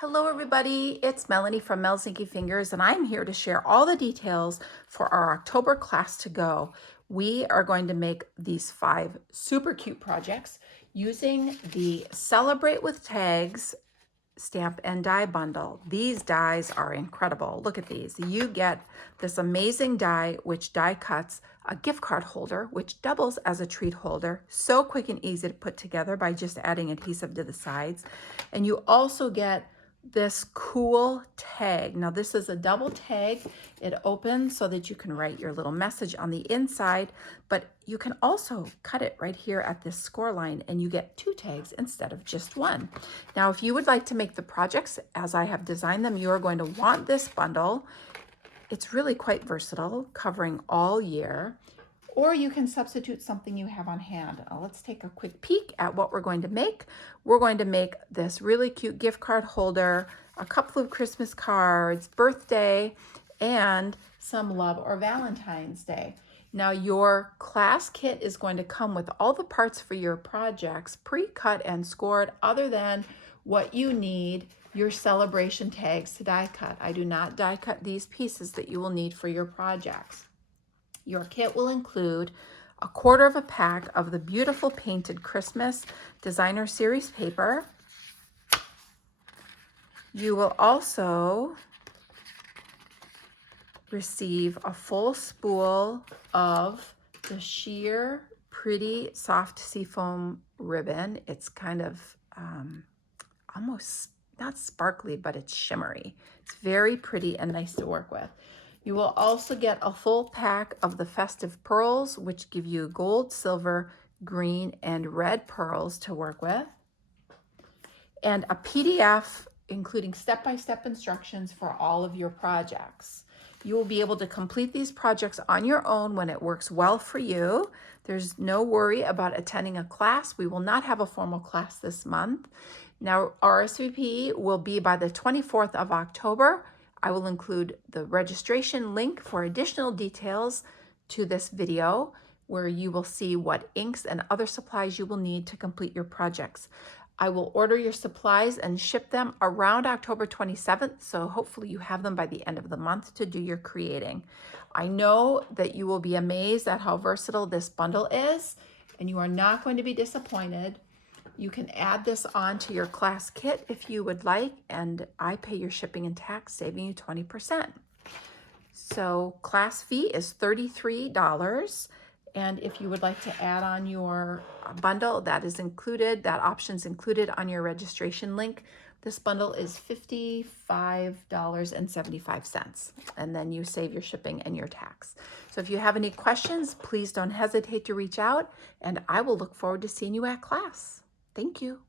Hello everybody, it's Melanie from Mel's Inky Fingers, and I'm here to share all the details for our October class to go. We are going to make these 5 super cute projects using the Celebrate with Tags stamp and die bundle. These dies are incredible. Look at these. You get this amazing die which die cuts a gift card holder which doubles as a treat holder. So quick and easy to put together by just adding adhesive to the sides. And you also get this cool tag. Now this is a double tag. It opens so that you can write your little message on the inside, but you can also cut it right here at this score line and you get 2 tags instead of just 1. Now if you would like to make the projects as I have designed them, you are going to want this bundle. It's really quite versatile, covering all year. Or you can substitute something you have on hand. Let's take a quick peek at what we're going to make. We're going to make this really cute gift card holder, a couple of Christmas cards, birthday, and some love or Valentine's Day. Now your class kit is going to come with all the parts for your projects pre-cut and scored, other than what you need, your celebration tags to die cut. I do not die cut these pieces that you will need for your projects. Your kit will include a 1/4 of a pack of the beautiful painted Christmas designer series paper. You will also receive a full spool of the sheer pretty soft seafoam ribbon. It's kind of almost not sparkly, but it's shimmery. It's very pretty and nice to work with. You will also get a full pack of the festive pearls, which give you gold, silver, green, and red pearls to work with, and a PDF including step-by-step instructions for all of your projects. You will be able to complete these projects on your own when it works well for you. There's no worry about attending a class. We will not have a formal class this month. Now, RSVP will be by the 24th of October. I will include the registration link for additional details to this video, where you will see what inks and other supplies you will need to complete your projects. I will order your supplies and ship them around October 27th, so hopefully you have them by the end of the month to do your creating. I know that you will be amazed at how versatile this bundle is, and you are not going to be disappointed. You can add this on to your class kit if you would like, and I pay your shipping and tax, saving you 20%. So class fee is $33. And if you would like to add on your bundle, that is included. That option's included on your registration link. This bundle is $55.75, and then you save your shipping and your tax. So if you have any questions, please don't hesitate to reach out, and I will look forward to seeing you at class. Thank you.